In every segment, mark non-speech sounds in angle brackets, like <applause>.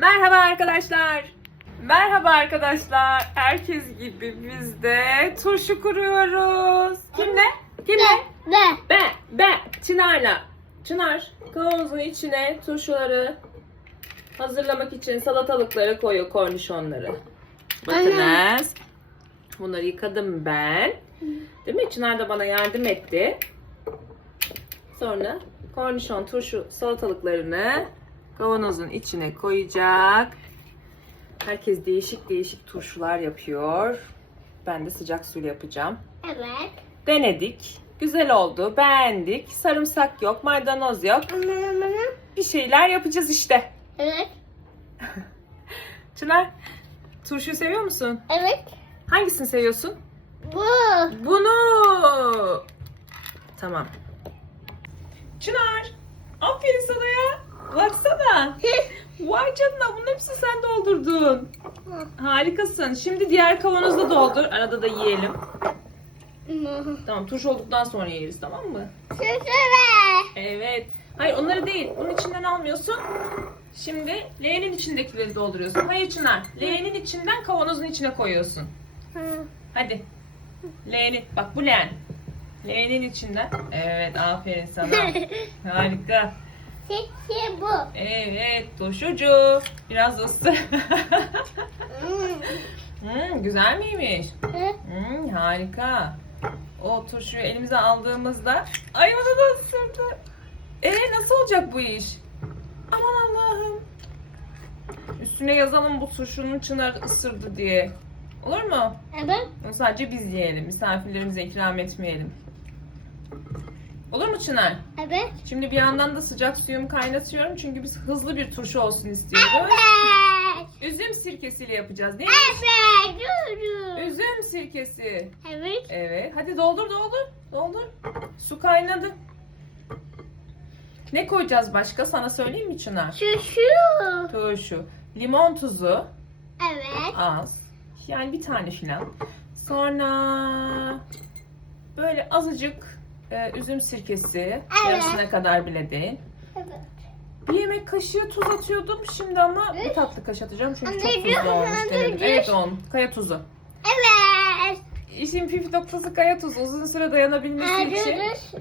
Merhaba arkadaşlar. Merhaba arkadaşlar. Herkes gibi biz de turşu kuruyoruz. Kimle? Kimle? Ve Ben, ben. Çınar'la. Çınar, kavanozun içine turşuları hazırlamak için salatalıkları koyuyor, kornişonları. Bakınız. Bunları yıkadım ben. Değil mi? Çınar da bana yardım etti. Sonra kornişon, turşu salatalıklarını kavanozun içine koyacak. Herkes değişik değişik turşular yapıyor. Ben de sıcak suyla yapacağım. evet. Denedik. Güzel oldu. Beğendik. Sarımsak yok, maydanoz yok. Aman aman. Bir şeyler yapacağız işte. Evet. <laughs> Çınar, turşuyu seviyor musun? Evet. Hangisini seviyorsun? Bu. Bunu. Tamam. Çınar, aferin sana ya. Baksana. <laughs> Vay canına bunun hepsini sen doldurdun. Harikasın. Şimdi diğer kavanozu da doldur. Arada da yiyelim. <laughs> Tamam turşu olduktan sonra yeriz tamam mı? Süsüre. Evet. Hayır onları değil. Bunun içinden almıyorsun. Şimdi leğenin içindekileri dolduruyorsun. Hayır Çınar. Leğenin içinden kavanozun içine koyuyorsun. Hadi. Leğeni. Bak bu leğen. Leğenin içinden. Evet aferin sana. <laughs> Harika. Sesi bu. Evet turşucu. Biraz ısı. <laughs> hmm, güzel miymiş? Hmm, harika. O turşuyu elimize aldığımızda ay onu da ısırdı. Ee nasıl olacak bu iş? Aman Allah'ım. Üstüne yazalım bu turşunun çınar ısırdı diye. Olur mu? Evet. Onu sadece biz yiyelim. Misafirlerimize ikram etmeyelim. Olur mu Çınar? Evet. Şimdi bir yandan da sıcak suyumu kaynatıyorum. Çünkü biz hızlı bir turşu olsun istiyoruz. Evet. Üzüm sirkesiyle yapacağız değil mi? Evet. Yürü. Üzüm sirkesi. Evet. Evet. Hadi doldur doldur. Doldur. Su kaynadı. Ne koyacağız başka? Sana söyleyeyim mi Çınar? Şuşu. Turşu. Limon tuzu. Evet. Az. Yani bir tane filan. Sonra böyle azıcık e, üzüm sirkesi. Yarısına kadar bile değil. Evet. Bir yemek kaşığı tuz atıyordum. Şimdi ama bir tatlı kaşığı atacağım. Çünkü çok Anneciğim, tuzlu olmuş. Evet oğlum. Kaya tuzu. Evet. İşin püf noktası kaya tuzu. Uzun süre dayanabilmesi için. Arıyoruz.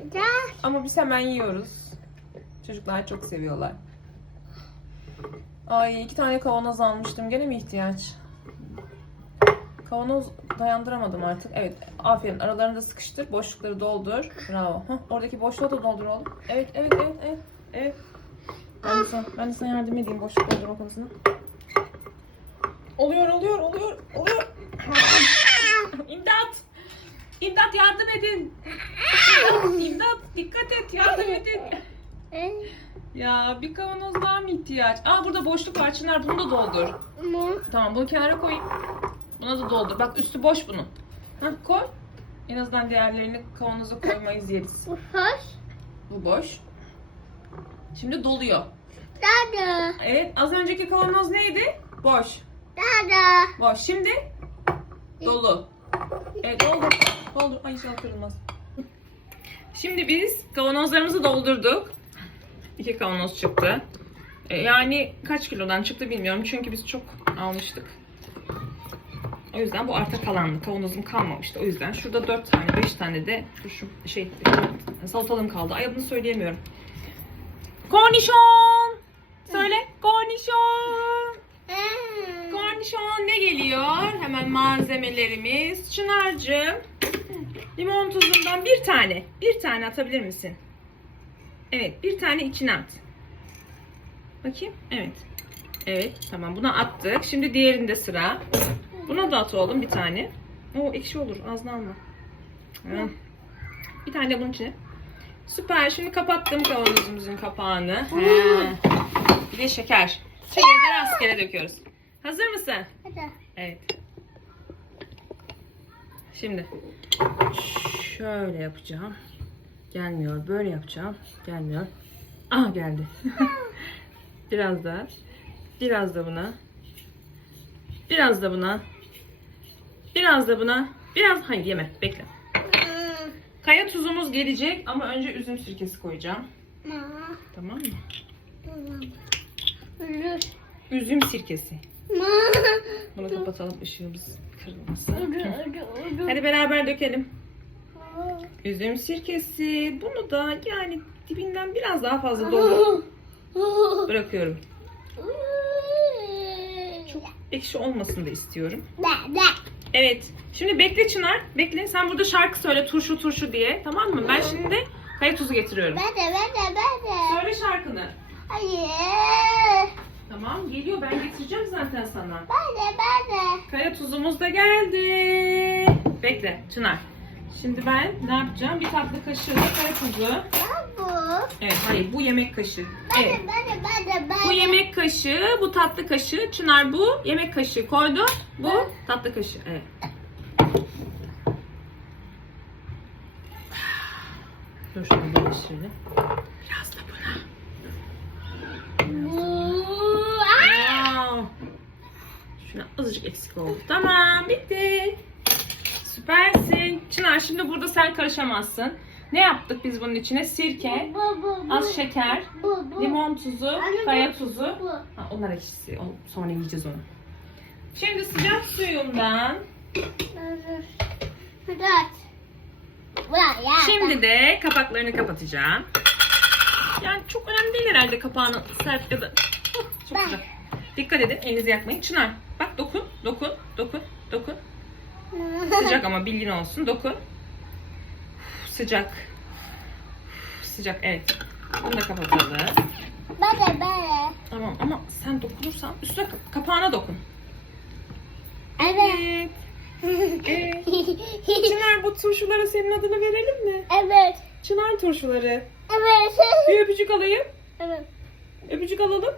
Ama biz hemen yiyoruz. Çocuklar çok seviyorlar. Ay iki tane kavanoz almıştım. Gene mi ihtiyaç? Kavanoz dayandıramadım artık. Evet aferin. Aralarını sıkıştır. Boşlukları doldur. Bravo. Hah, oradaki boşluğu da doldur oğlum. Evet evet evet evet. evet. Ben de sana, ben de sana yardım edeyim boşluk doldurma konusunda. Oluyor oluyor oluyor oluyor. <laughs> İmdat! İmdat yardım edin. İmdat, dikkat et yardım edin. Ya bir kavanoz daha mı ihtiyaç? Aa burada boşluk var Çınar bunu da doldur. Tamam bunu kenara koyayım. Buna da doldur. Bak üstü boş bunun. Hah koy. En azından diğerlerini kavanoza koymayız yeriz. Bu hoş. Bu boş. Şimdi doluyor. Dada. Evet az önceki kavanoz neydi? Boş. Dada. Boş. Şimdi dolu. Evet doldur. Doldur. Ay inşallah kırılmaz. Şimdi biz kavanozlarımızı doldurduk. İki kavanoz çıktı. E, Yani kaç kilodan çıktı bilmiyorum. Çünkü biz çok almıştık. O yüzden bu arta kalanlı. Kavanozum kalmamıştı. O yüzden şurada 4 tane, 5 tane de şu şey salatalığım kaldı. Ay adını söyleyemiyorum. Kornişon! Söyle. Kornişon! Kornişon ne geliyor? Hemen malzemelerimiz. Çınar'cığım limon tuzundan bir tane. Bir tane atabilir misin? Evet bir tane içine at. Bakayım. Evet. Evet tamam buna attık. Şimdi diğerinde sıra. Buna da at oğlum bir tane. O ekşi olur ağzına alma. Bir tane de bunun içine. Süper. Şimdi kapattım kavanozumuzun kapağını. Bir de şeker. Şekeri de rastgele döküyoruz. Hazır mısın? Hadi. Evet. Şimdi şöyle yapacağım. Gelmiyor. Böyle yapacağım. Gelmiyor. Ah geldi. <laughs> Biraz daha. Biraz da buna. Biraz da buna. Biraz da buna. Biraz hayır yeme. Bekle. Kaya tuzumuz gelecek ama önce üzüm sirkesi koyacağım. Mama. Tamam mı? Dur. üzüm sirkesi. Bunu kapatalım ışığımız kırılmasın. Hadi beraber dökelim. Üzüm sirkesi. Bunu da yani dibinden biraz daha fazla dolu bırakıyorum. Çok ekşi olmasını da istiyorum. Evet. Şimdi bekle Çınar. Bekle. Sen burada şarkı söyle turşu turşu diye. Tamam mı? Ben şimdi de kaya tuzu getiriyorum. Ben de ben de ben de. Söyle şarkını. Hayır. Tamam geliyor. Ben getireceğim zaten sana. Ben de ben de. Kaya tuzumuz da geldi. Bekle Çınar. Şimdi ben ne yapacağım? Bir tatlı kaşığı da kaya tuzu. Ben bu. Evet hayır bu yemek kaşığı. Ben Evet. de ben de ben de ben Bu de. Yemek kaşığı, bu tatlı kaşığı. Çınar bu yemek kaşığı koydu. Bu tatlı kaşığı. Evet. Dur şunu birleştirelim. Biraz da buna. Bu. Aa! Wow. Şuna azıcık eksik oldu. Tamam bitti. Süpersin. Çınar şimdi burada sen karışamazsın. Ne yaptık biz bunun içine? Sirke, Bu bu bu. az şeker, Bu bu. limon tuzu, Anne, bu- kaya tuzu. Bu. Ha, onlar ekşisi. O- Sonra yiyeceğiz onu. Şimdi sıcak suyumdan. Dört. Bırak ya. Şimdi de kapaklarını kapatacağım. Yani çok önemli değil herhalde kapağını sert ya da. Çok Ben. güzel. Dikkat edin elinizi yakmayın. Çınar bak dokun dokun dokun dokun. <laughs> Sıcak ama bilgin olsun. Dokun. Sıcak. Sıcak evet. Bunu da kapatalım. Ben de. Tamam ama sen dokunursan üstüne kap- kapağına dokun. Evet. Evet. <laughs> Çınar bu turşulara senin adını verelim mi? evet. Çınar turşuları. Evet. Bir öpücük alayım. Evet. Öpücük alalım.